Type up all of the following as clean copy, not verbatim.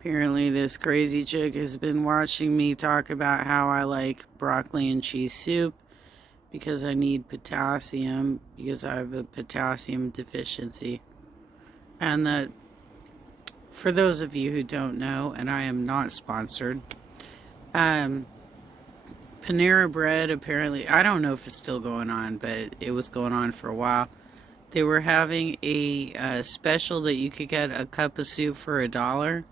Apparently, this crazy chick has been watching me talk about how I like broccoli and cheese soup because I need potassium because I have a potassium deficiency. And that, for those of you who don't know, and I am not sponsored, um, Panera Bread apparently, I don't know if it's still going on, but it was going on for a while. They were having a special that you could get a cup of soup for $1.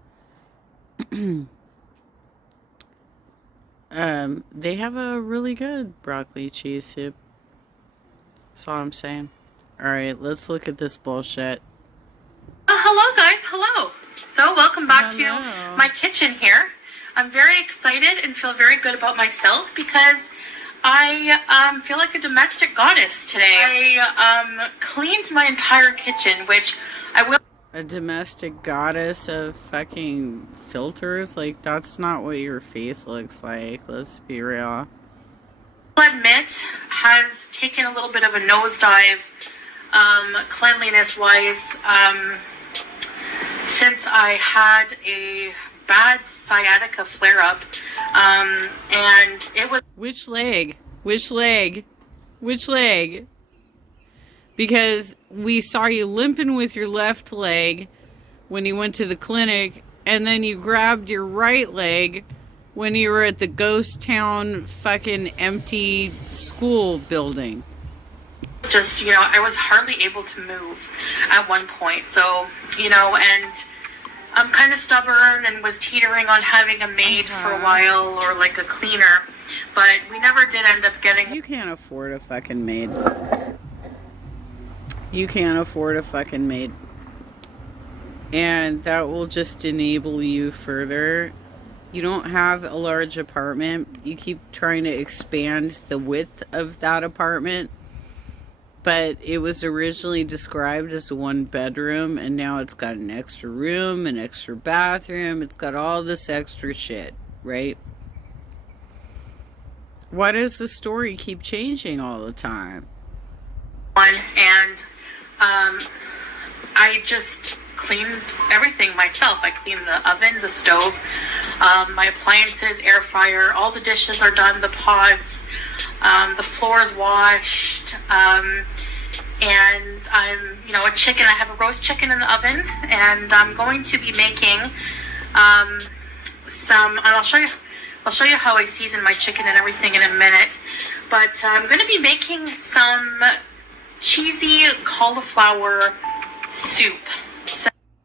They have a really good broccoli cheese soup. That's all I'm saying. Alright, let's look at this bullshit. Hello guys, hello. So welcome back Hello. to my kitchen here. I'm very excited and feel very good about myself because I feel like a domestic goddess today. I cleaned my entire kitchen, which I will A domestic goddess of fucking filters? Like, that's not what your face looks like. Let's be real. admit has taken a little bit of a nosedive cleanliness-wise since I had a bad sciatica flare-up, and it was... Which leg? Which leg? Which leg? Because we saw you limping with your left leg when you went to the clinic, and then you grabbed your right leg when you were at the ghost town fucking empty school building. Just, I was hardly able to move at one point. So, and I'm kind of stubborn and was teetering on having a maid for a while or like a cleaner. But we never did end up getting... You can't afford a fucking maid. You can't afford a fucking maid. And that will just enable you further. You don't have a large apartment. You keep trying to expand the width of that apartment. But it was originally described as a 1-bedroom, and now it's got an extra room, an extra bathroom. It's got all this extra shit, right? Why does the story keep changing all the time? And I just cleaned everything myself. I cleaned the oven, the stove, my appliances, air fryer, all the dishes are done, the pots, the floor is washed, and I'm, a chicken. I have a roast chicken in the oven, and I'm going to be making some, and I'll show you how I season my chicken and everything in a minute, but I'm going to be making some cheesy cauliflower soup.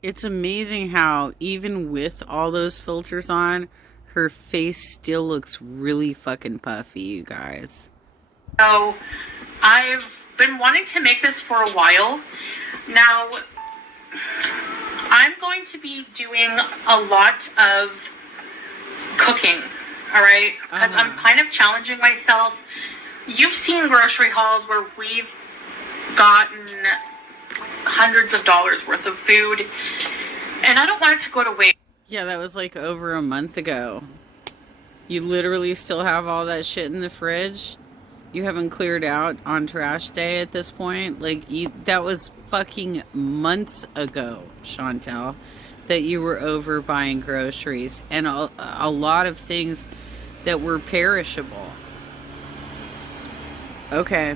It's amazing how, even with all those filters on, her face still looks really fucking puffy, you guys. So, I've been wanting to make this for a while. Now, I'm going to be doing a lot of cooking, alright? Because I'm kind of challenging myself. You've seen grocery hauls where we've gotten hundreds of dollars worth of food, and I don't want it to go to waste. Yeah, that was like over a month ago. You literally still have all that shit in the fridge? You haven't cleared out on trash day at this point? Like, that was fucking months ago, Chantel, that you were over buying groceries, and a lot of things that were perishable. Okay.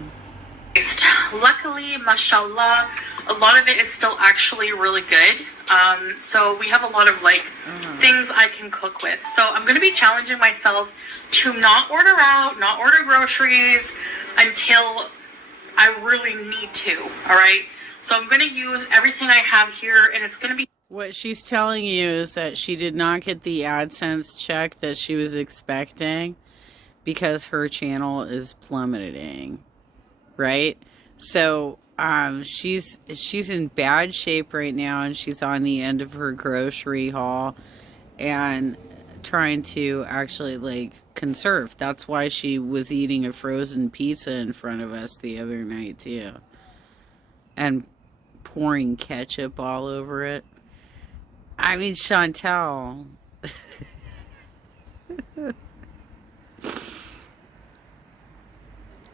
Luckily, mashallah, a lot of it is still actually really good. So we have a lot of things I can cook with. So I'm going to be challenging myself to not order out, not order groceries until I really need to. All right. So I'm going to use everything I have here, and it's going to be... What she's telling you is that she did not get the AdSense check that she was expecting because her channel is plummeting. Right? So she's in bad shape right now, and she's on the end of her grocery haul and trying to actually conserve. That's why she was eating a frozen pizza in front of us the other night too, and pouring ketchup all over it. I mean, Chantel.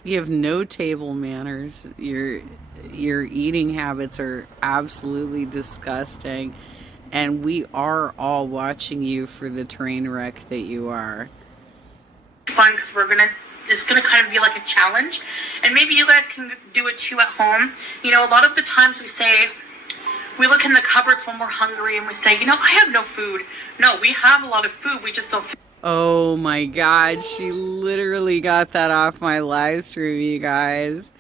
You have no table manners. Your eating habits are absolutely disgusting, and we are all watching you for the train wreck that you are. Fun because it's gonna kind of be like a challenge, and maybe you guys can do it too at home. You know, a lot of the times we look in the cupboards when we're hungry and we say, you know, I have no food. No, we have a lot of food. We just don't. Oh my god, she literally got that off my live stream, you guys.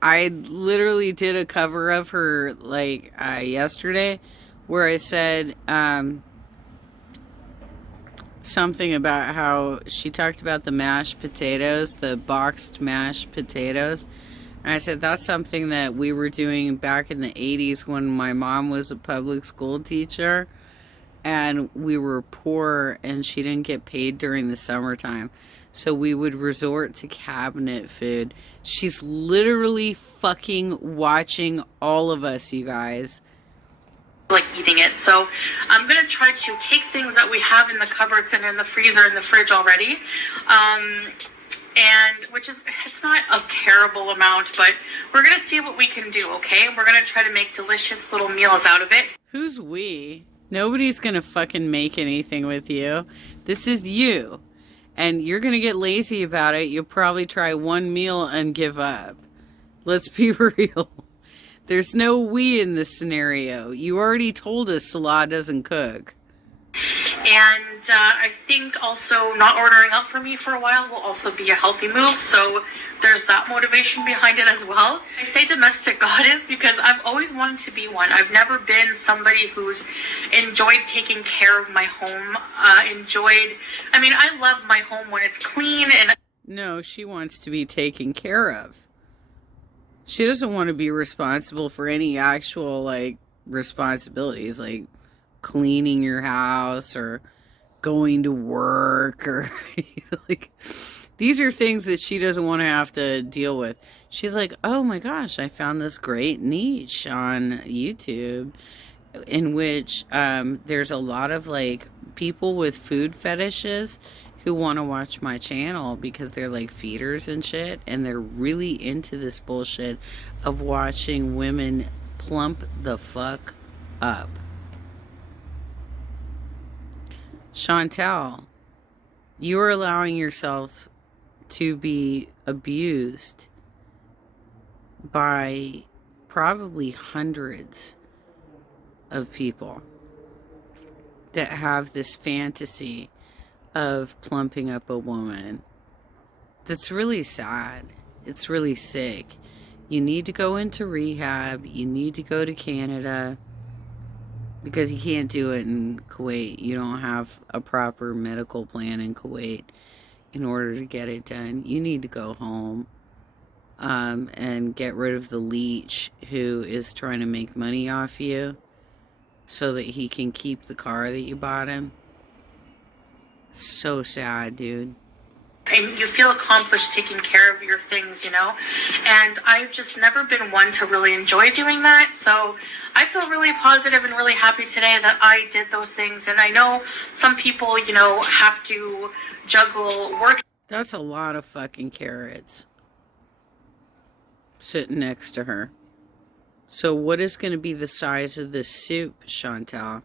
I literally did a cover of her like yesterday where I said something about how she talked about the mashed potatoes, the boxed mashed potatoes. And I said that's something that we were doing back in the 80s when my mom was a public school teacher and we were poor and she didn't get paid during the summertime. So we would resort to cabinet food. She's literally fucking watching all of us, you guys. Like eating it. So I'm going to try to take things that we have in the cupboards and in the freezer and the fridge already. And which is, it's not a terrible amount, but we're going to see what we can do, okay? We're going to try to make delicious little meals out of it. Who's we? Nobody's going to fucking make anything with you. This is you. And you're going to get lazy about it. You'll probably try one meal and give up. Let's be real. There's no we in this scenario. You already told us Salah doesn't cook. And I think also not ordering out for me for a while will also be a healthy move. So there's that motivation behind it as well. I say domestic goddess because I've always wanted to be one. I've never been somebody who's enjoyed taking care of my home. I love my home when it's clean and... No, she wants to be taken care of. She doesn't want to be responsible for any actual, like, responsibilities, like cleaning your house or going to work or, like, these are things that she doesn't want to have to deal with. She's like, oh my gosh, I found this great niche on YouTube in which there's a lot of, like, people with food fetishes who want to watch my channel because they're like feeders and shit, and they're really into this bullshit of watching women plump the fuck up. Chantel, you are allowing yourself to be abused by probably hundreds of people that have this fantasy of plumping up a woman. That's really sad. It's really sick. You need to go into rehab. You need to go to Canada because you can't do it in Kuwait. You don't have a proper medical plan in Kuwait in order to get it done. You need to go home and get rid of the leech who is trying to make money off you so that he can keep the car that you bought him. So sad, dude. And you feel accomplished taking care of your things, you know? And I've just never been one to really enjoy doing that. So I feel really positive and really happy today that I did those things. And I know some people, you know, have to juggle work. That's a lot of fucking carrots sitting next to her. So what is going to be the size of this soup, Chantel?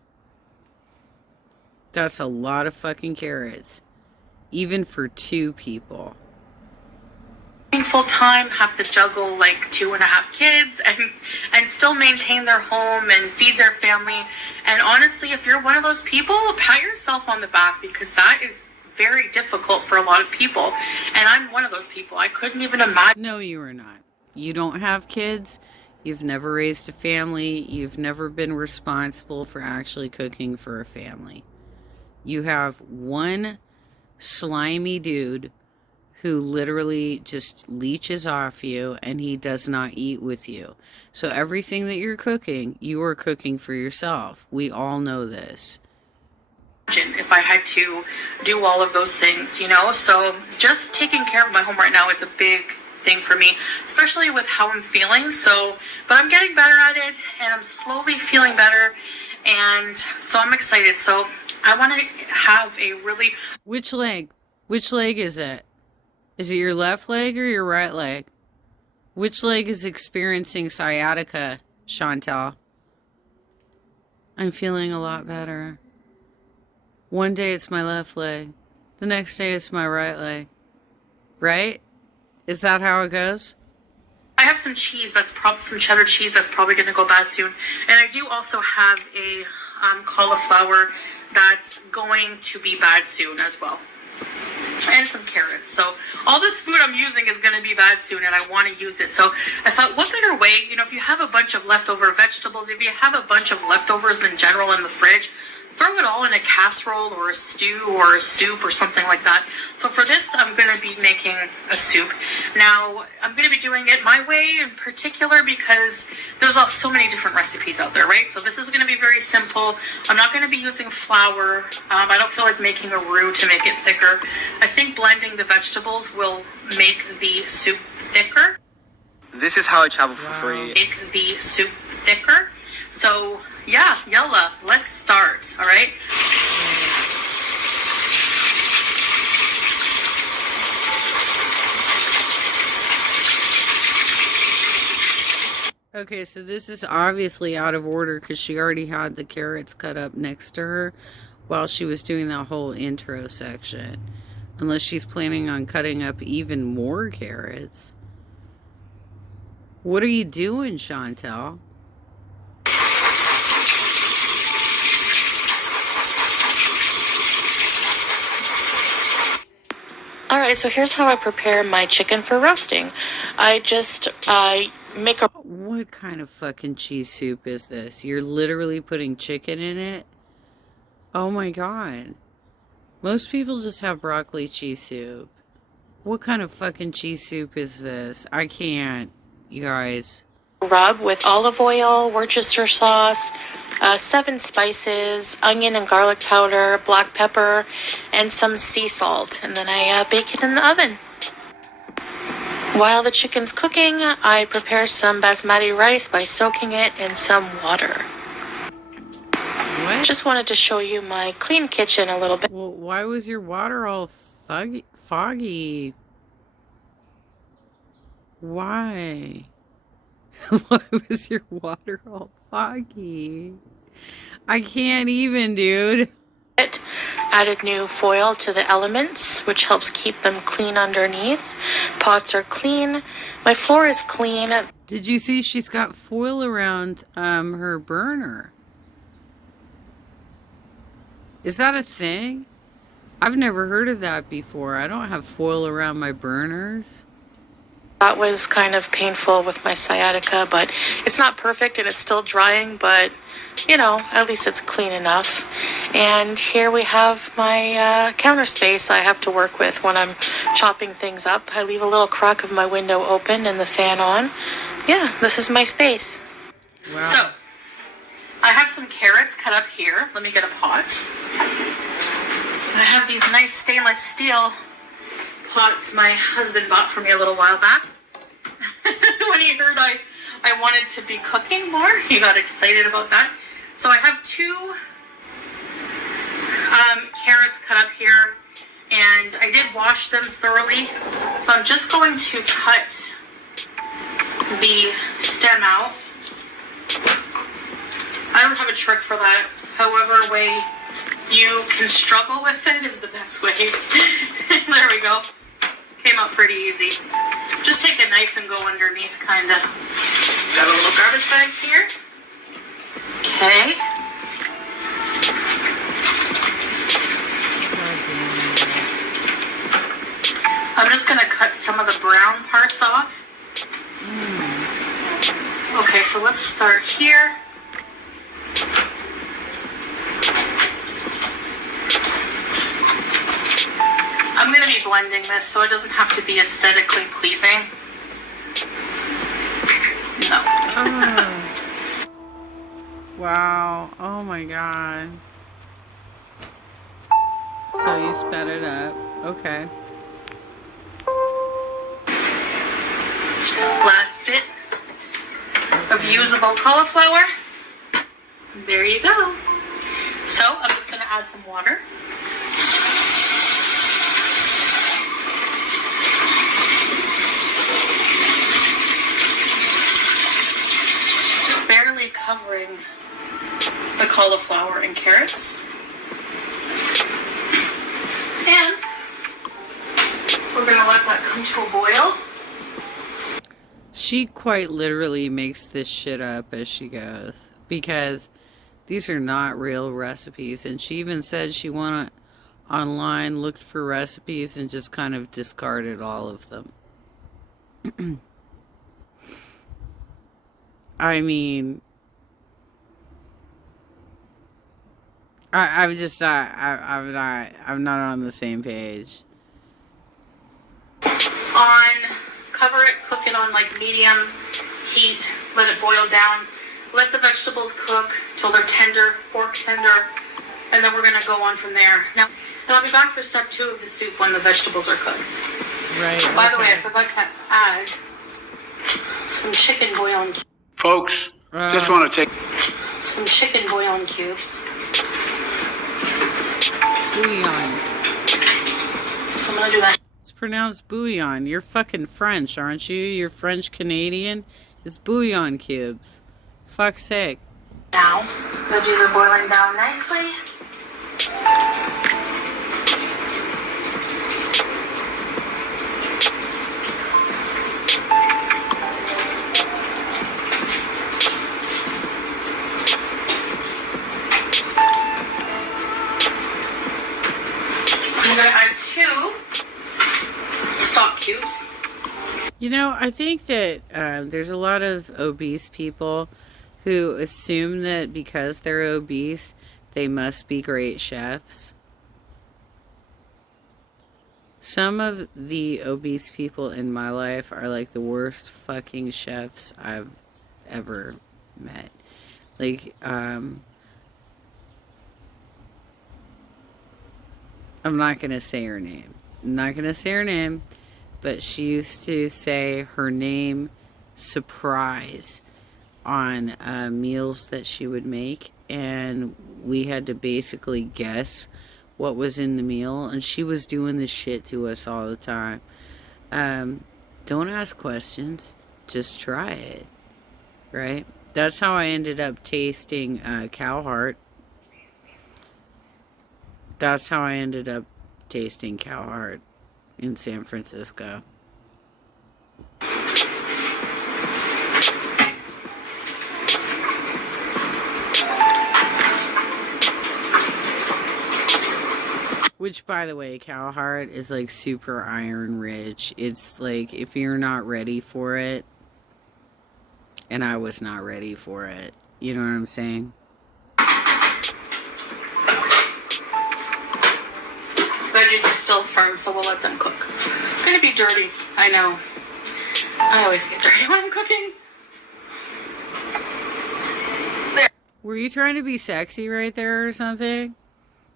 That's a lot of fucking carrots. Even for two people. Full time, have to juggle like 2.5 kids and still maintain their home and feed their family. And honestly, if you're one of those people, pat yourself on the back because that is very difficult for a lot of people. And I'm one of those people. I couldn't even imagine. No, you are not. You don't have kids. You've never raised a family. You've never been responsible for actually cooking for a family. You have one slimy dude who literally just leeches off you and he does not eat with you. So everything that you're cooking, you are cooking for yourself. We all know this. If I had to do all of those things, you know? So just taking care of my home right now is a big thing for me, especially with how I'm feeling. So, but I'm getting better at it and I'm slowly feeling better. And so I'm excited. So I want to have a really... Which leg? Which leg is it? Is it your left leg or your right leg? Which leg is experiencing sciatica, Chantel? I'm feeling a lot better. One day it's my left leg. The next day it's my right leg. Right? Is that how it goes? I have some cheese that's some cheddar cheese that's probably going to go bad soon. And I do also have a cauliflower that's going to be bad soon as well. And some carrots. So all this food I'm using is going to be bad soon and I want to use it. So I thought, what better way, if you have a bunch of leftover vegetables, if you have a bunch of leftovers in general in the fridge, throw it all in a casserole or a stew or a soup or something like that. So for this, I'm going to be making a soup. Now, I'm going to be doing it my way in particular because there's so many different recipes out there, right? So this is going to be very simple. I'm not going to be using flour. I don't feel like making a roux to make it thicker. I think blending the vegetables will make the soup thicker. This is how I travel for free. Make the soup thicker. So yeah, yalla, let's start, all right? Okay, so this is obviously out of order because she already had the carrots cut up next to her while she was doing that whole intro section. Unless she's planning on cutting up even more carrots. What are you doing, Chantel? Alright, so here's how I prepare my chicken for roasting. I just make a... What kind of fucking cheese soup is this? You're literally putting chicken in it? Oh my god. Most people just have broccoli cheese soup. What kind of fucking cheese soup is this? I can't, you guys. Rub with olive oil, Worcester sauce, 7 spices, onion and garlic powder, black pepper, and some sea salt. And then I bake it in the oven. While the chicken's cooking, I prepare some basmati rice by soaking it in some water. What? Just wanted to show you my clean kitchen a little bit. Well, why was your water all foggy? Why? Why was your water all foggy? I can't even, dude. Added new foil to the elements, which helps keep them clean underneath. Pots are clean. My floor is clean. Did you see she's got foil around her burner? Is that a thing? I've never heard of that before. I don't have foil around my burners. That was kind of painful with my sciatica, but it's not perfect and it's still drying, but at least it's clean enough. And here we have my counter space I have to work with when I'm chopping things up. I leave a little crack of my window open and the fan on. Yeah, this is my space. Wow. So, I have some carrots cut up here. Let me get a pot. I have these nice stainless steel pots my husband bought for me a little while back. When he heard I wanted to be cooking more, he got excited about that. So I have 2 carrots cut up here, and I did wash them thoroughly. So I'm just going to cut the stem out. I don't have a trick for that. However way you can struggle with it is the best way. There we go. Came out pretty easy. Just take a knife and go underneath, kind of. Got a little garbage bag here. Okay. I'm just going to cut some of the brown parts off. Okay, so let's start here. I'm going to be blending this so it doesn't have to be aesthetically pleasing. No. Oh. Wow. Oh my god. So you sped it up. Okay. Last bit of usable cauliflower. There you go. So I'm just going to add some water. covering the cauliflower and carrots. And we're going to let that come to a boil. She quite literally makes this shit up as she goes, because these are not real recipes. And she even said she went online, looked for recipes, and just kind of discarded all of them. I mean, I'm just not. I'm not on the same page. Cover it, cook it on like medium heat. Let it boil down. Let the vegetables cook till they're tender, fork tender, and then we're gonna go on from there. Now, and I'll be back for step 2 of the soup when the vegetables are cooked. Right. By the way, I forgot to add some chicken bouillon. Folks, just want to take Some chicken bouillon cubes. Bouillon. So I'm gonna do that. It's pronounced bouillon. You're fucking French, aren't you? You're French Canadian. It's bouillon cubes. Fuck's sake. Now, veggies are boiling down nicely. I'm gonna add 2 stock cubes. You know, I think that there's a lot of obese people who assume that because they're obese, they must be great chefs. Some of the obese people in my life are like the worst fucking chefs I've ever met. Like, I'm not going to say her name. I'm not going to say her name, but she used to say her name surprise on meals that she would make, and we had to basically guess what was in the meal, and she was doing this shit to us all the time. Don't ask questions, just try it, right? That's how I ended up tasting cow heart. That's how I ended up tasting cow heart in San Francisco. Which, by the way, cow heart is like super iron rich. It's like, if you're not ready for it, and I was not ready for it, you know what I'm saying? Veggies are still firm, so we'll let them cook. It's gonna be dirty, I know. I always get dirty when I'm cooking. There. Were you trying to be sexy right there or something?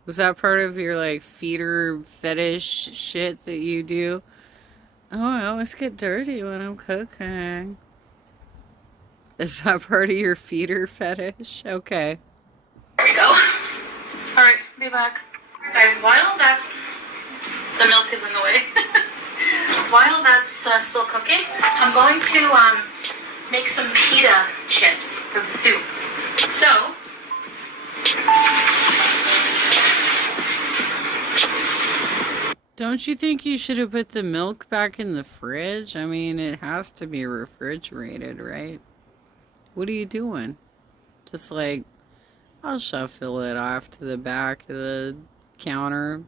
Was that part of your, like, feeder fetish shit that you do? Oh, I always get dirty when I'm cooking. Is that part of your feeder fetish? Okay. There you go. Alright, be back. Guys, while that's... The milk is in the way. While that's still cooking, I'm going to make some pita chips for the soup. So... Don't you think you should have put the milk back in the fridge? I mean, it has to be refrigerated, right? What are you doing? Just like, I'll shuffle it off to the back of the counter.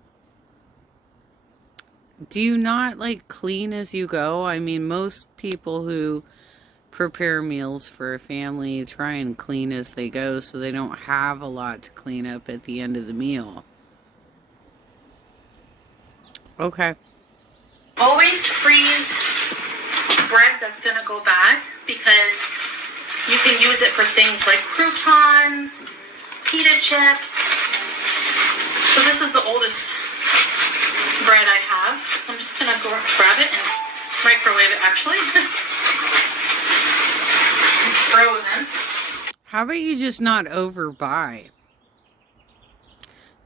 Do you not, like, clean as you go? I mean, most people who prepare meals for a family try and clean as they go so they don't have a lot to clean up at the end of the meal. Okay. Always freeze bread that's going to go bad, because you can use it for things like croutons, pita chips. So this is the oldest bread I have. So I'm just going to grab it and microwave it, actually. It's frozen. How about you just not overbuy?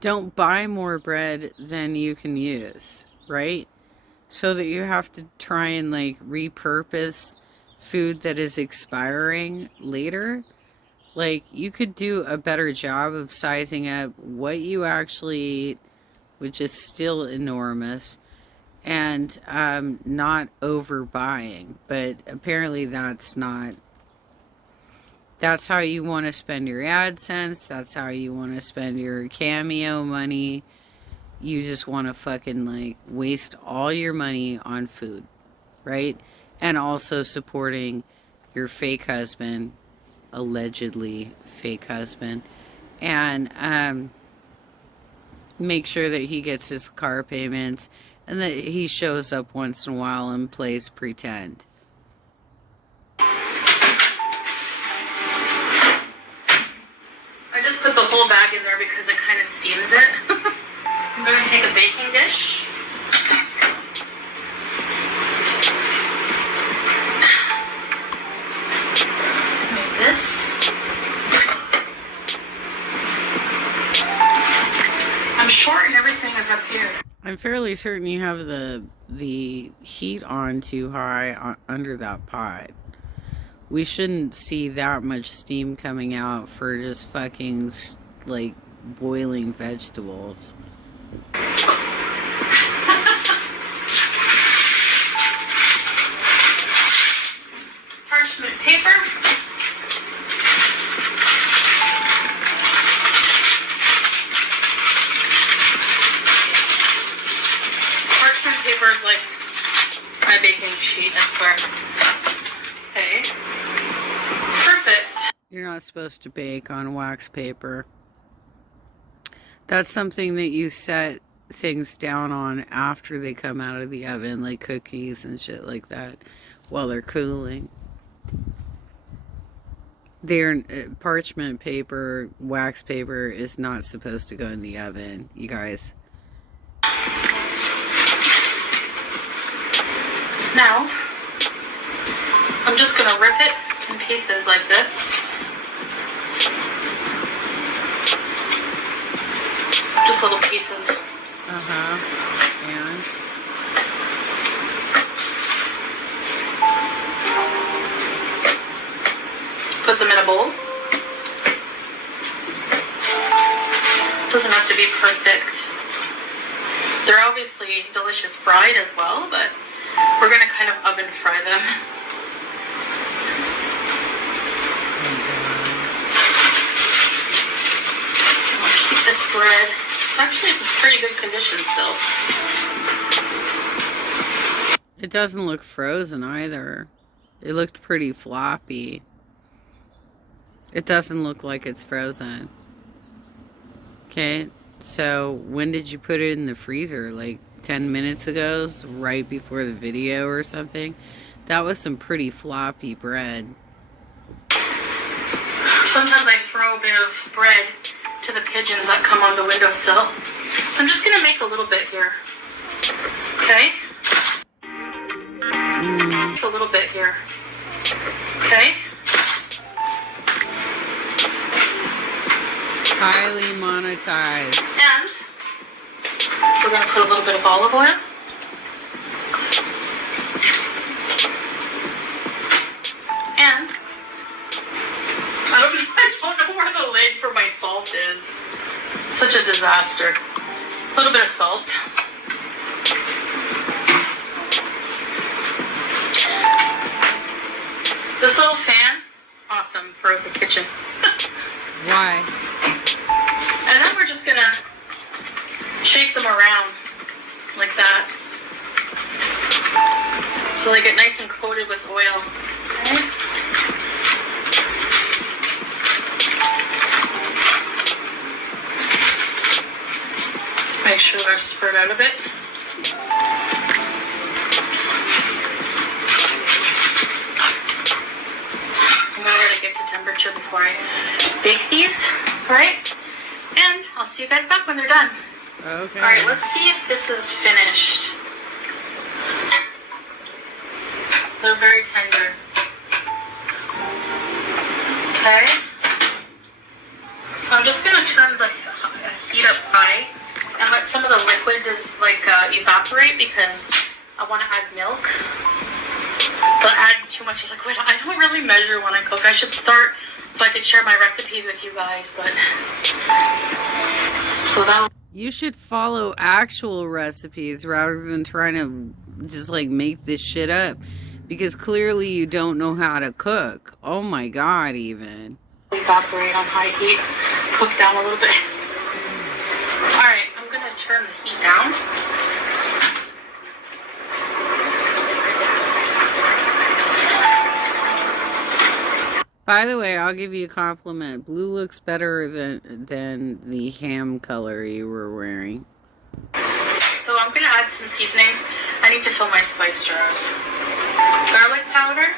Don't buy more bread than you can use, right? So that you have to try and, like, repurpose food that is expiring later. Like, you could do a better job of sizing up what you actually eat, which is still enormous, and not overbuying. But apparently that's how you want to spend your AdSense. That's how you want to spend your Cameo money. You just want to fucking, like, waste all your money on food, right? And also supporting your fake husband, allegedly fake husband, and make sure that he gets his car payments and that he shows up once in a while and plays pretend. I just put the whole bag in there because it kind of steams it. I'm going to take a baking dish. Make this. I'm short and everything is up here. I'm fairly certain you have the heat on too high under that pot. We shouldn't see that much steam coming out for just fucking, like, boiling vegetables. Parchment paper. Parchment paper is like my baking sheet, I swear. Okay. Perfect. You're not supposed to bake on wax paper. That's something that you set things down on after they come out of the oven, like cookies and shit like that, while they're cooling. Parchment paper, wax paper is not supposed to go in the oven, you guys. Now, I'm just going to rip it in pieces like this. Just little pieces. And put them in a bowl. Doesn't have to be perfect. They're obviously delicious fried as well, but we're going to kind of oven fry them. I'll keep this bread. It's actually in pretty good condition still. it doesn't look frozen either. It looked pretty floppy. It doesn't look like it's frozen. Okay, so when did you put it in the freezer? Like 10 minutes ago, right before the video or something? That was some pretty floppy bread. Sometimes I throw a bit of bread to the pigeons that come on the windowsill. So I'm just gonna make a little bit here. Okay? Make a little bit here. Okay? Highly monetized. And we're gonna put a little bit of olive oil. And I don't know where the lid for my salt is. Such a disaster. A little bit of salt. This little fan, awesome for the kitchen. Why? And then we're just gonna shake them around like that. So they get nice and coated with oil. Okay. Make sure they're spread out a bit. I'm gonna let it get to temperature before I bake these, alright? And I'll see you guys back when they're done. Okay. Alright, let's see if this is finished. They're very tender. Okay. So I'm just gonna turn the heat up high and let some of the liquid just evaporate because I want to add milk. Don't add too much liquid. I don't really measure when I cook. I should start so I could share my recipes with you guys, but so that'll. You should follow actual recipes rather than trying to just like make this shit up, because clearly you don't know how to cook. Oh my god, even. Evaporate on high heat, cook down a little bit. Alright, I'm gonna turn the heat down. By the way, I'll give you a compliment. Blue looks better than the ham color you were wearing. So I'm gonna add some seasonings. I need to fill my spice jars. Garlic powder.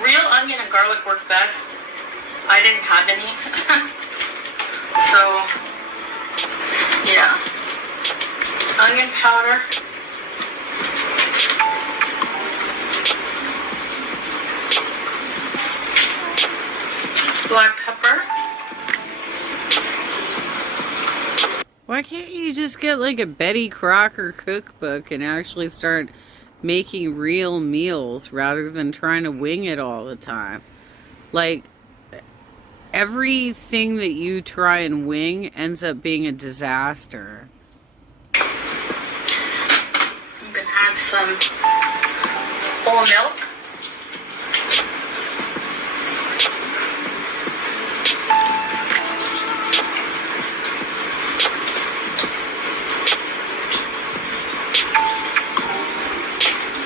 Real onion and garlic work best. I didn't have any. So, yeah. Onion powder. Black pepper. Why can't you just get like a Betty Crocker cookbook and actually start making real meals rather than trying to wing it all the time? Like, everything that you try and wing ends up being a disaster. I'm gonna add some whole milk.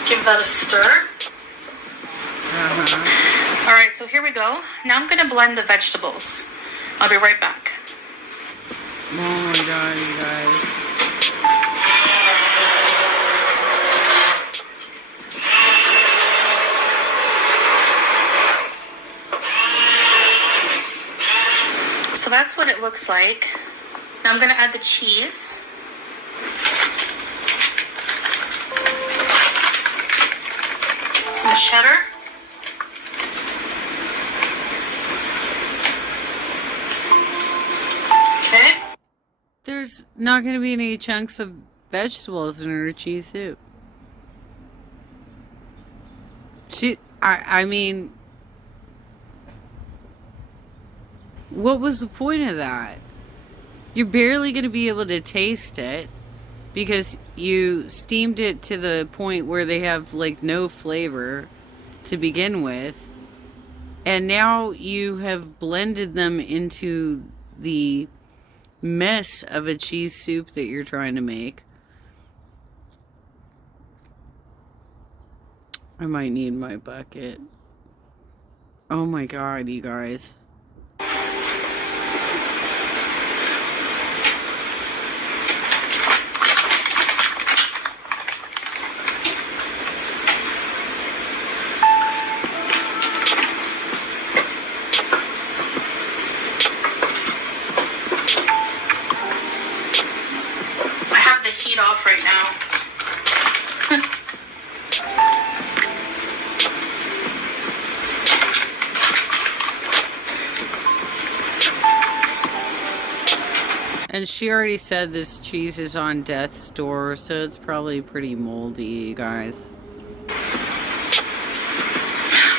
Give that a stir. All right, so here we go. Now I'm gonna blend the vegetables. I'll be right back. Oh my god, you guys. So that's what it looks like. Now I'm gonna add the cheese. Some cheddar. Okay. There's not going to be any chunks of vegetables in her cheese soup. I mean, what was the point of that? You're barely going to be able to taste it because you steamed it to the point where they have like no flavor to begin with. And now you have blended them into the mess of a cheese soup that you're trying to make. I might need my bucket. Oh my god, you guys. Heat off right now. And she already said this cheese is on death's door, so it's probably pretty moldy, you guys.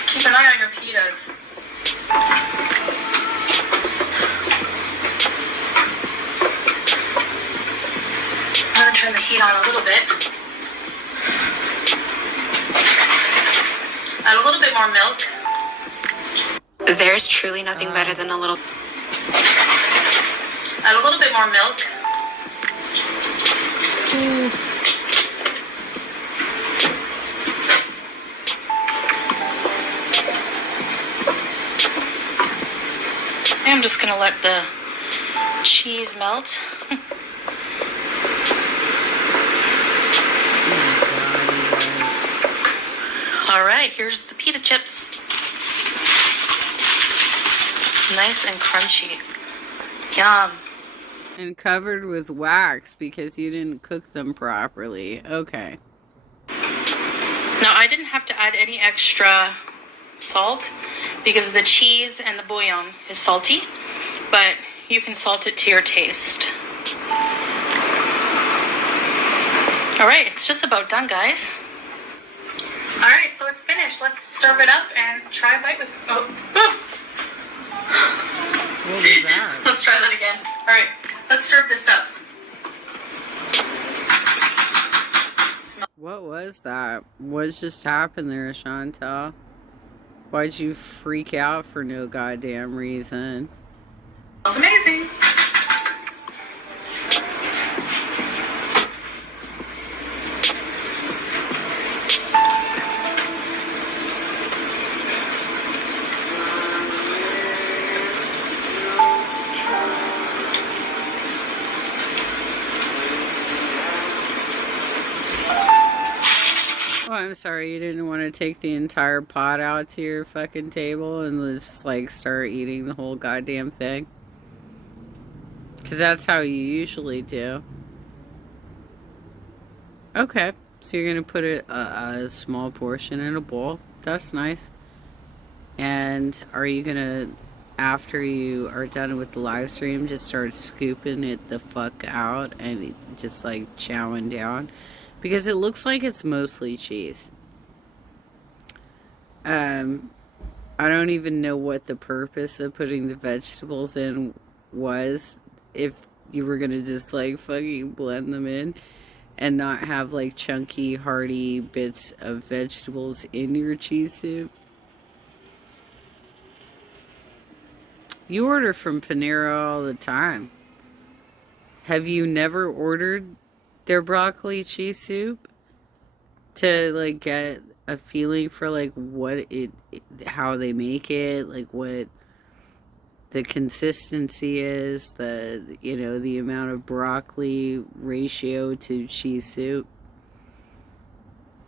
Keep an eye on your pitas. I'm gonna turn the heat on a little bit. Add a little bit more milk. There's truly nothing better than a little... Add a little bit more milk. I'm just gonna let the cheese melt. All right, here's the pita chips. Nice and crunchy. Yum. And covered with wax because you didn't cook them properly. Okay. Now, I didn't have to add any extra salt because the cheese and the bouillon is salty, but you can salt it to your taste. All right, it's just about done, guys. All right, so it's finished. Let's serve it up and try a bite with... What was that? Let's try that again. All right, let's serve this up. What was that? What just happened there, Chantel? Why'd you freak out for no goddamn reason? Smells amazing. Oh, I'm sorry, you didn't want to take the entire pot out to your fucking table and just, like, start eating the whole goddamn thing? Because that's how you usually do. Okay, so you're going to put a small portion in a bowl. That's nice. And are you going to, after you are done with the live stream, just start scooping it the fuck out and just, like, chowing down? Because it looks like it's mostly cheese. I don't even know what the purpose of putting the vegetables in was. If you were gonna just like fucking blend them in and not have like chunky, hearty bits of vegetables in your cheese soup. You order from Panera all the time. Have you never ordered their broccoli cheese soup to like get a feeling for like what how they make it, like what the consistency is, the amount of broccoli ratio to cheese soup?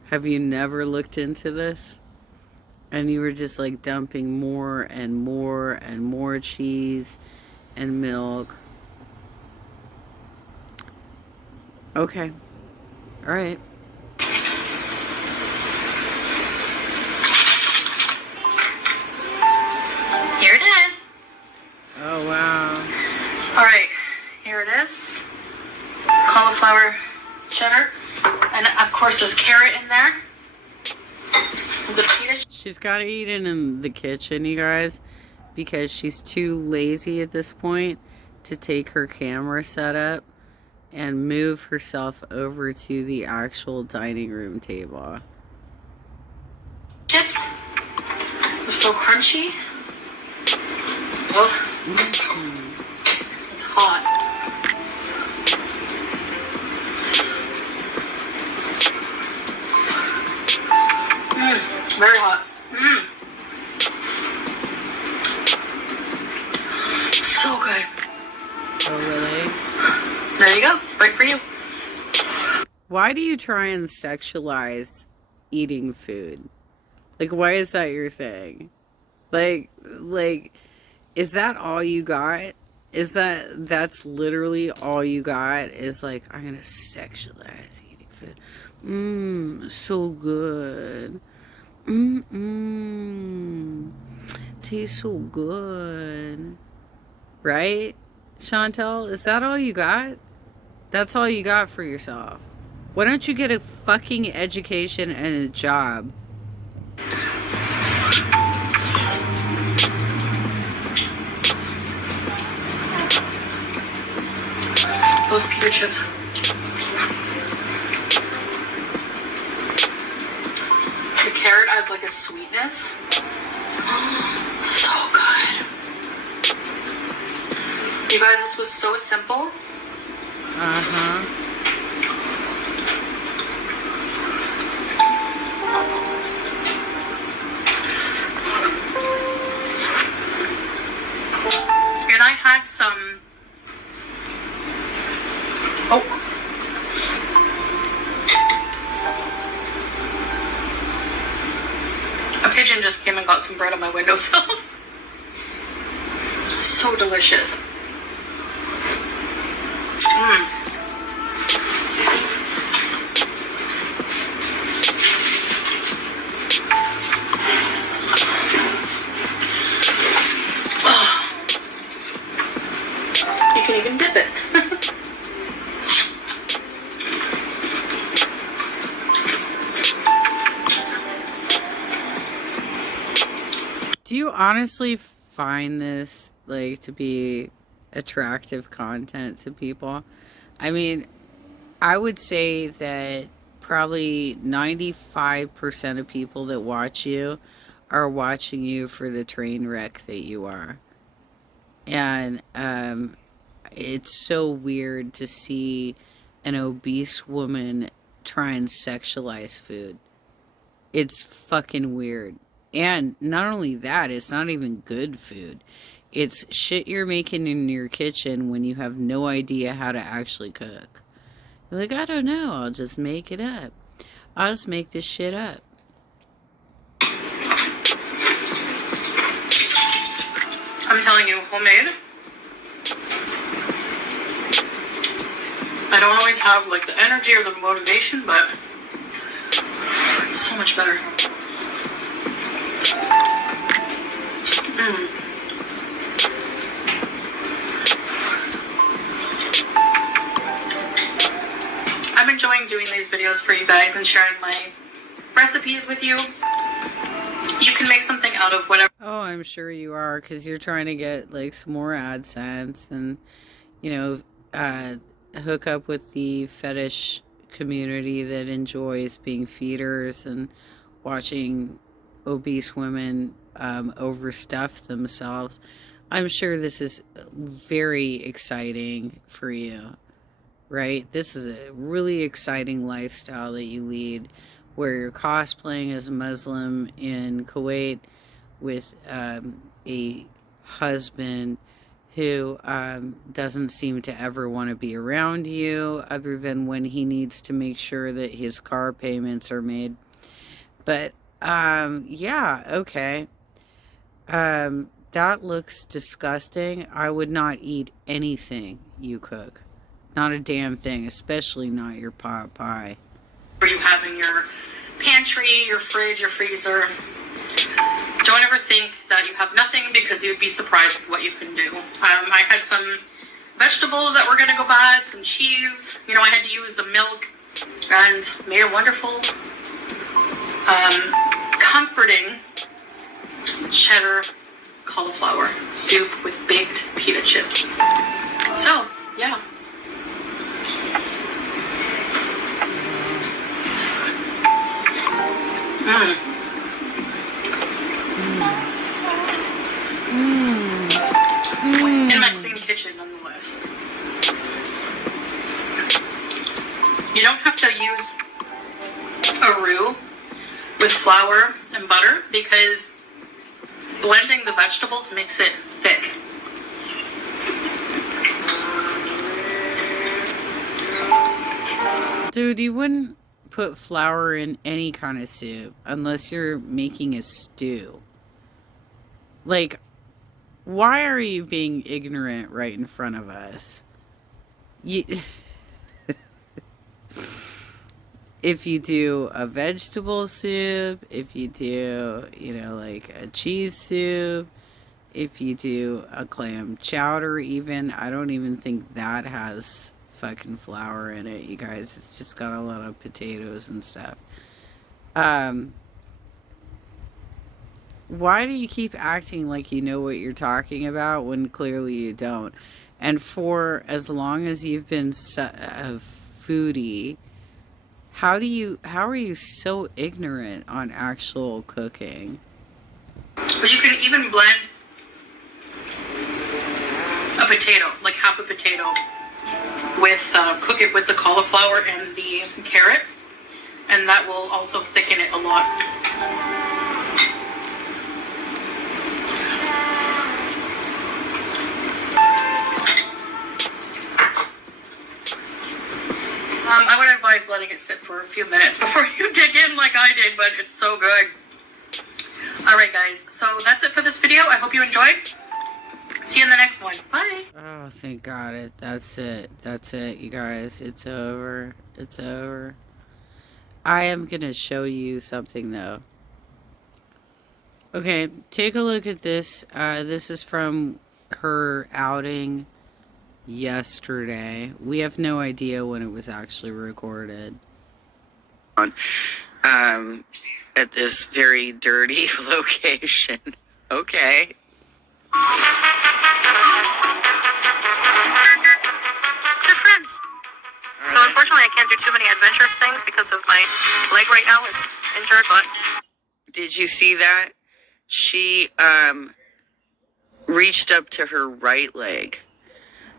Have you never looked into this? And you were just like dumping more and more and more cheese and milk. Okay. All right. Here it is. Oh, wow. All right, here it is. Cauliflower cheddar. And of course there's carrot in there. The pita. She's got to eat it in the kitchen, you guys, because she's too lazy at this point to take her camera setup and move herself over to the actual dining room table. Chips. They're so crunchy. Oh. It's hot. Very hot. So good. Oh, really? There you go. Right for you. Why do you try and sexualize eating food? Like, why is that your thing? Like, is that all you got? That's literally all you got? Is like, I'm gonna sexualize eating food. So good. Tastes so good. Right? Chantel, is that all you got? That's all you got for yourself. Why don't you get a fucking education and a job? Those pita chips. The carrot adds like a sweetness. So good. You guys, this was so simple. Uh-huh. And I had some... Oh. A pigeon just came and got some bread on my windowsill. So delicious. You can even dip it. Do you honestly find this like to be attractive content to people. I mean, I would say that probably 95% of people that watch you are watching you for the train wreck that you are. And it's so weird to see an obese woman try and sexualize food. It's fucking weird. And not only that, it's not even good food. It's shit you're making in your kitchen when you have no idea how to actually cook. You're like, I don't know, I'll just make it up. I'll just make this shit up. I'm telling you, homemade. I don't always have like the energy or the motivation, but it's so much better. I'm enjoying doing these videos for you guys and sharing my recipes with you. You can make something out of whatever. Oh, I'm sure you are, because you're trying to get like some more AdSense and, you know, hook up with the fetish community that enjoys being feeders and watching obese women overstuff themselves. I'm sure this is very exciting for you, right? This is a really exciting lifestyle that you lead, where you're cosplaying as a Muslim in Kuwait with a husband who doesn't seem to ever want to be around you other than when he needs to make sure that his car payments are made. But yeah, okay. That looks disgusting. I would not eat anything you cook. Not a damn thing, especially not your pot pie. You have in your pantry, your fridge, your freezer. Don't ever think that you have nothing, because you'd be surprised with what you can do. I had some vegetables that were gonna go bad, some cheese. You know, I had to use the milk and made a wonderful, comforting cheddar cauliflower soup with baked pita chips. So, yeah. In my clean kitchen, nonetheless. You don't have to use a roux with flour and butter, because blending the vegetables makes it thick. Dude, you wouldn't put flour in any kind of soup unless you're making a stew. Like, why are you being ignorant right in front of us? If you do a vegetable soup, if you do, you know, like a cheese soup, if you do a clam chowder even, I don't even think that has fucking flour in it, you guys. It's just got a lot of potatoes and stuff. Why do you keep acting like you know what you're talking about when clearly you don't? And for as long as you've been a foodie, how are you so ignorant on actual cooking? But you can even blend a potato, like half a potato, with cook it with the cauliflower and the carrot, and that will also thicken it a lot. I would advise letting it sit for a few minutes before you dig in like I did, but it's so good. Alright guys, so that's it for this video. I hope you enjoyed. See you in the next one. Bye. Oh, thank God. That's it. That's it, you guys. It's over. It's over. I am going to show you something, though. Okay, take a look at this. This is from her outing yesterday. We have no idea when it was actually recorded. At this very dirty location. Okay. Good friends. So unfortunately, I can't do too many adventurous things because of my leg right now is injured. But Did you see that? She reached up to her right leg,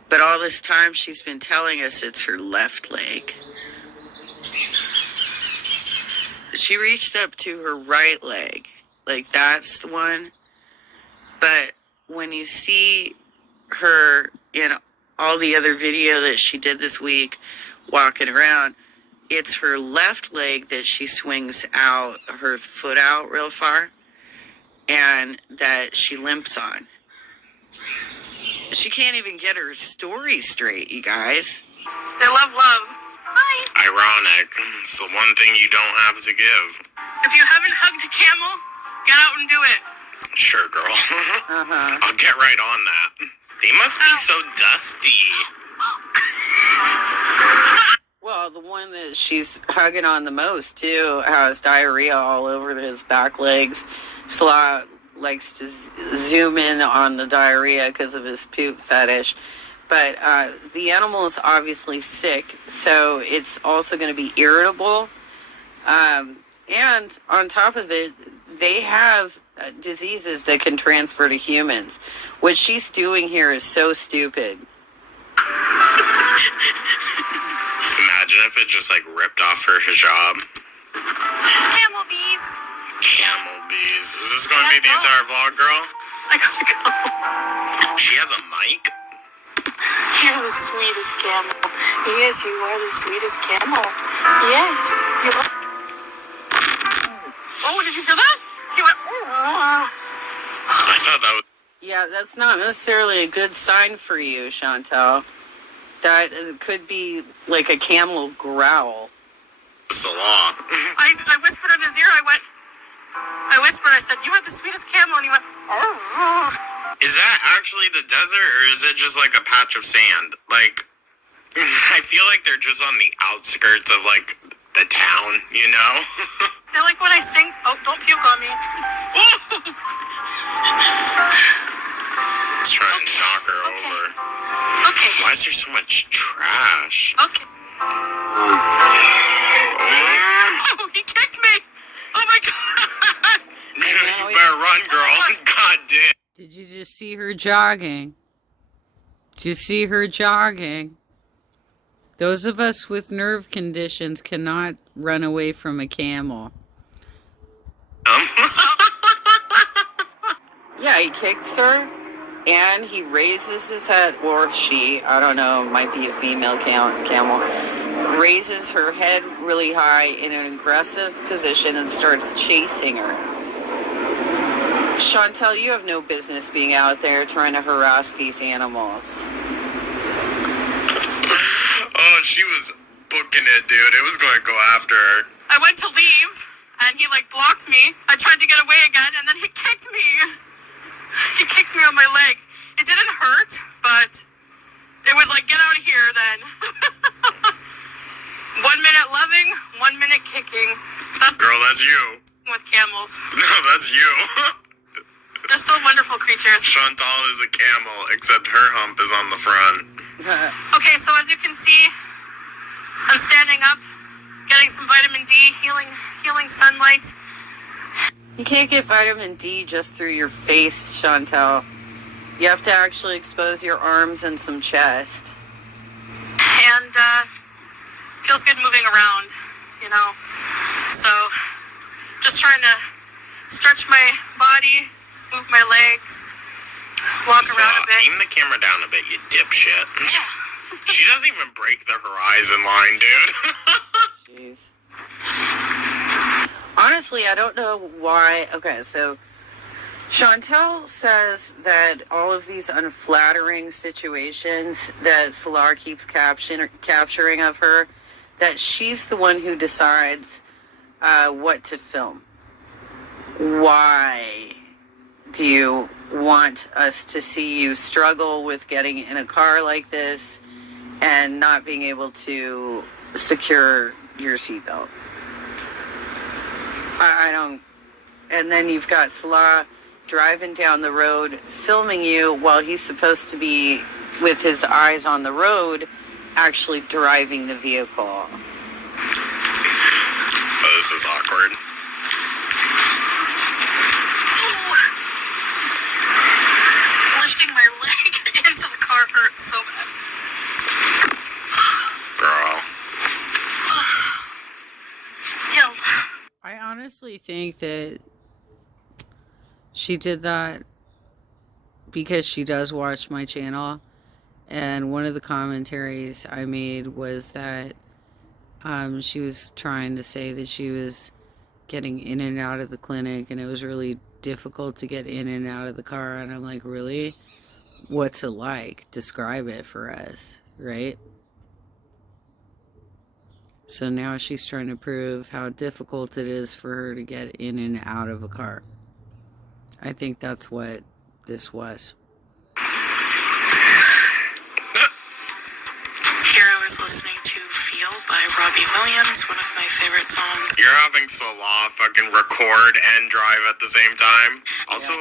but all this time she's been telling us it's her left leg. She reached up to her right leg, like that's the one. But when you see her in all the other video that she did this week walking around, it's her left leg that she swings out, her foot out real far, and that she limps on. She can't even get her story straight, you guys. they love love. Bye. Ironic. It's the one thing you don't have to give. If you haven't hugged a camel, get out and do it. Sure, girl. Uh-huh. I'll get right on that. They must be so dusty. Well, the one that she's hugging on the most, too, has diarrhea all over his back legs. Slaw likes to zoom in on the diarrhea because of his poop fetish. But the animal is obviously sick, so it's also going to be irritable. And on top of it, they have diseases that can transfer to humans. What she's doing here is so stupid. Imagine if it just like ripped off her hijab. Camel bees. Camel bees. Is this going to be the entire vlog, girl? I gotta go. She has a mic? You're the sweetest camel. Yes, you are the sweetest camel. Yes. You are. Oh, did you hear that? He went. Oh. I thought that was Yeah, that's not necessarily a good sign for you, Chantel. That could be like a camel growl. Salah. I whispered in his ear. I whispered. I said, "You are the sweetest camel," and he went. Oh. Is that actually the desert, or is it just like a patch of sand? Like, I feel like they're just on the outskirts of like the town, you know? They're like when I sing. Oh, don't puke on me. Just trying to knock her over. Okay. Why is there so much trash? Okay. Oh, he kicked me. Oh my god. You better run, girl. God damn. Did you just see her jogging? Did you see her jogging? Those of us with nerve conditions cannot run away from a camel. Yeah, he kicks her, and he raises his head, or she, I don't know, might be a female camel, raises her head really high in an aggressive position and starts chasing her. Chantel, you have no business being out there trying to harass these animals. Oh, she was booking it, dude. It was going to go after her. I went to leave, and he like blocked me. I tried to get away again, and then he kicked me. He kicked me on my leg. It didn't hurt, but it was like, get out of here then. 1 minute loving, 1 minute kicking. That's Girl, that's you. with camels. No, that's you. They're still wonderful creatures. Chantal is a camel, except her hump is on the front. Okay, so as you can see, I'm standing up, getting some vitamin D, healing sunlight. You can't get vitamin D just through your face, Chantel. You have to actually expose your arms and some chest. And feels good moving around, you know. So just trying to stretch my body, move my legs, walk around a bit. Aim the camera down a bit, you dipshit. She doesn't even break the horizon line, dude. Jeez. Honestly, I don't know why. Okay, so Chantel says that all of these unflattering situations that Solar keeps capturing of her, that she's the one who decides what to film. Why do you want us to see you struggle with getting in a car like this and not being able to secure your seatbelt? I don't. And then you've got Salah driving down the road, filming you while he's supposed to be with his eyes on the road, actually driving the vehicle. Oh, this is awkward. Lifting my leg into the car hurts so bad. Girl. Yeah. I honestly think that she did that because she does watch my channel, and one of the commentaries I made was that she was trying to say that she was getting in and out of the clinic and it was really difficult to get in and out of the car, and I'm like, really? What's it like? Describe it for us, right? So now she's trying to prove how difficult it is for her to get in and out of a car. I think that's what this was. Here I was listening to Feel by Robbie Williams, one of my favorite songs. You're having Salah fucking record and drive at the same time. Also,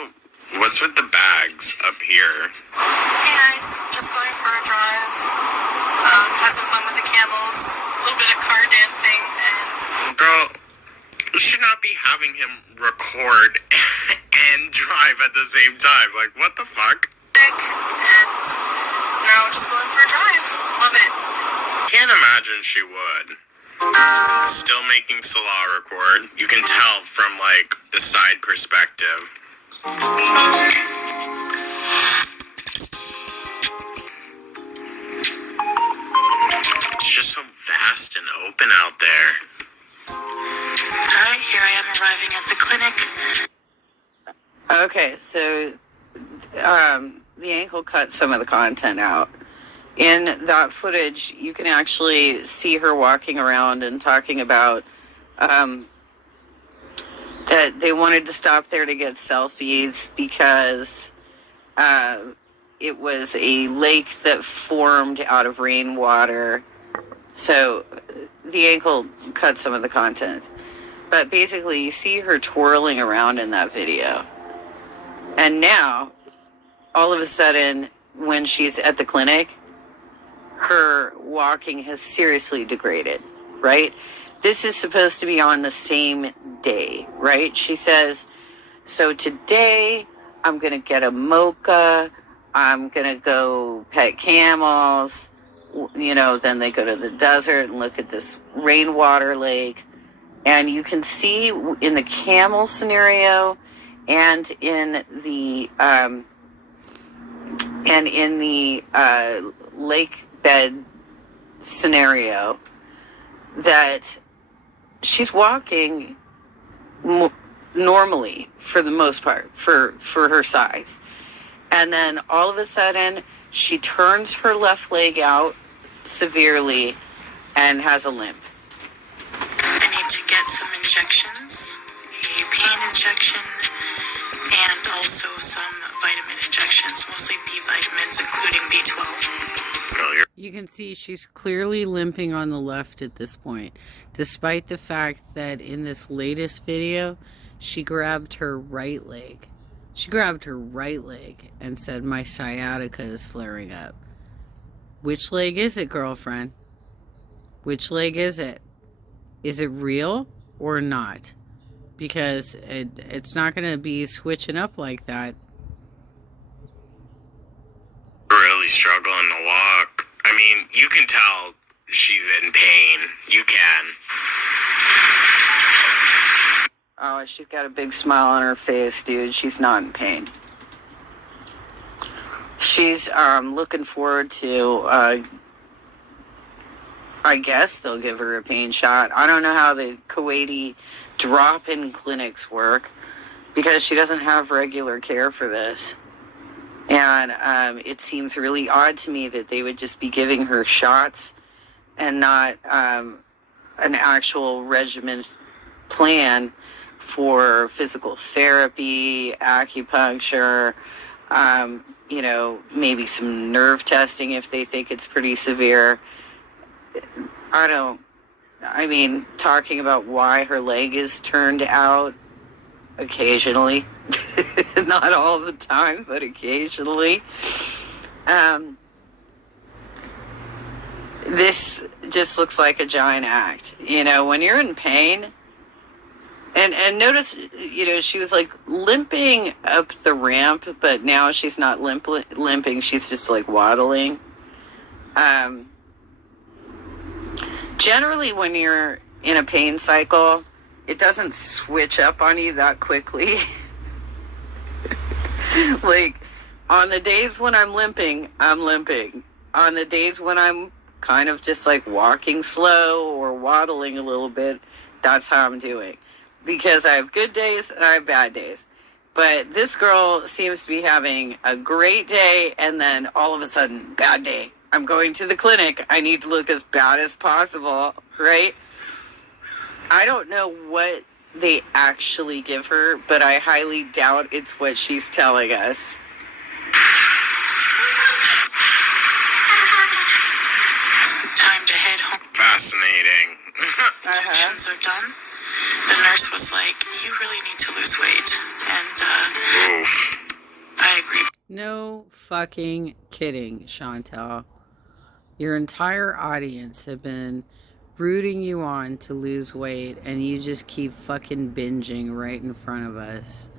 what's with the bags up here? Hey guys, just going for a drive. Have some fun with the camels. A little bit of car dancing and Girl, you should not be having him record and drive at the same time. Like, what the fuck? sick. And now just going for a drive. Love it. Can't imagine she would. Still making Salah record. You can tell from, like, the side perspective. It's just so vast and open out there. Alright, here I am arriving at the clinic. Okay, so the ankle cut some of the content out. In that footage, you can actually see her walking around and talking about that they wanted to stop there to get selfies because it was a lake that formed out of rainwater. So the ankle cut some of the content. But basically, you see her twirling around in that video. And now, all of a sudden, when she's at the clinic, her walking has seriously degraded, right? This is supposed to be on the same day, right? She says, so today I'm going to get a mocha. I'm going to go pet camels. You know, then they go to the desert and look at this rainwater lake. And you can see in the camel scenario and in the lake bed scenario that she's walking normally for the most part for her size. And then all of a sudden she turns her left leg out severely and has a limp. I need to get some injections, a pain injection, and also some vitamin injections, mostly B vitamins, including B12. Girl, you're You can see she's clearly limping on the left at this point, despite the fact that in this latest video, she grabbed her right leg. She grabbed her right leg and said, my sciatica is flaring up. Which leg is it, girlfriend? Which leg is it? Is it real or not? Because it's not going to be switching up like that. really struggling to walk. I mean, you can tell she's in pain. You can. Oh, she's got a big smile on her face, dude. She's not in pain. She's looking forward to, I guess they'll give her a pain shot. I don't know how the Kuwaiti drop-in clinics work because she doesn't have regular care for this. And it seems really odd to me that they would just be giving her shots and not an actual regimen plan for physical therapy, acupuncture, you know, maybe some nerve testing if they think it's pretty severe. I mean, talking about why her leg is turned out, occasionally. Not all the time, but occasionally. This just looks like a giant act. You know, when you're in pain, and notice, you know, she was like limping up the ramp, but now she's not limping, she's just like waddling. Generally, when you're in a pain cycle, it doesn't switch up on you that quickly. Like, on the days when I'm limping, I'm limping. On the days when I'm kind of just like walking slow or waddling a little bit, that's how I'm doing. Because I have good days and I have bad days. But this girl seems to be having a great day, and then all of a sudden, bad day. I'm going to the clinic. I need to look as bad as possible, right? I don't know what they actually give her, but I highly doubt it's what she's telling us. Time to head home. Fascinating. Injections are done. The nurse was like, "You really need to lose weight." And Oof. I agree. No fucking kidding, Chantel. Your entire audience have been rooting you on to lose weight, and you just keep fucking binging right in front of us.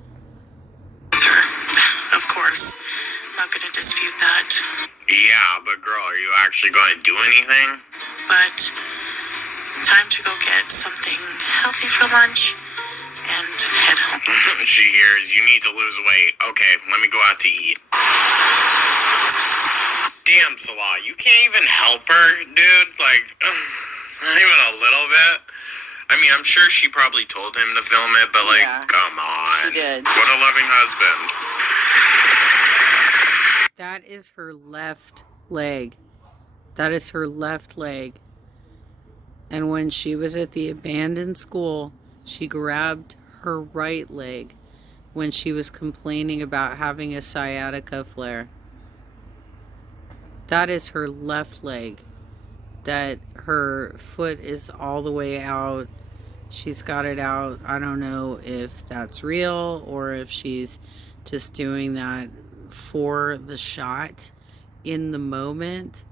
Of course. Not gonna dispute that. Yeah, but girl, are you actually going to do anything? But time to go get something healthy for lunch and head home. She hears you need to lose weight. Okay, let me go out to eat. Damn, Salah, you can't even help her, dude. Like, not even a little bit. I mean, I'm sure she probably told him to film it, but like, Yeah, come on. she did. What a loving husband. That is her left leg. That is her left leg. And when she was at the abandoned school, she grabbed her right leg when she was complaining about having a sciatica flare. That is her left leg. That her foot is all the way out. She's got it out. I don't know if that's real or if she's just doing that for the shot in the moment.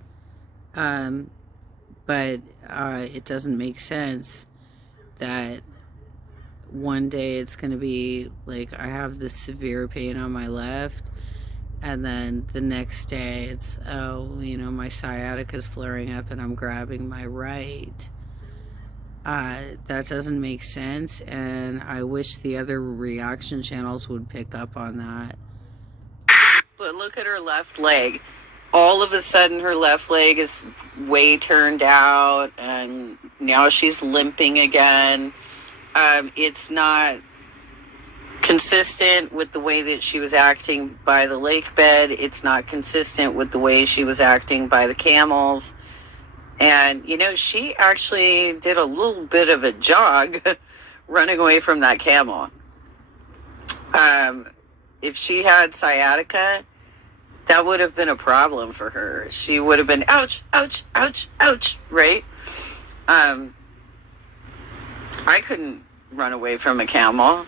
But it doesn't make sense that one day it's going to be like I have this severe pain on my left, and then the next day it's, oh, you know, my sciatica is flaring up and I'm grabbing my right. That doesn't make sense, and I wish the other reaction channels would pick up on that. But look at her left leg. All of a sudden her left leg is way turned out, and now she's limping again. It's not consistent with the way that she was acting by the lake bed. It's not consistent with the way she was acting by the camels. And, you know, she actually did a little bit of a jog running away from that camel. If she had sciatica, that would have been a problem for her. She would have been, ouch, ouch, ouch, ouch, right? I couldn't run away from a camel.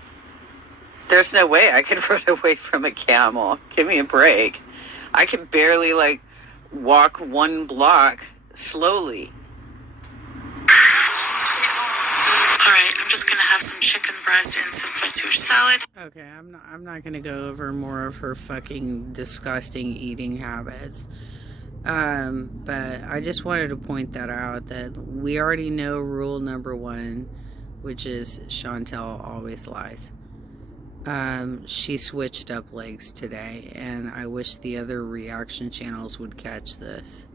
There's no way I could run away from a camel. Give me a break. I could barely, like, walk one block slowly. Alright, I'm just gonna have some chicken breast and some fattoush salad. Okay, I'm not gonna go over more of her fucking disgusting eating habits. But I just wanted to point that out, that we already know rule number 1, which is Chantel always lies. She switched up legs today, and I wish the other reaction channels would catch this.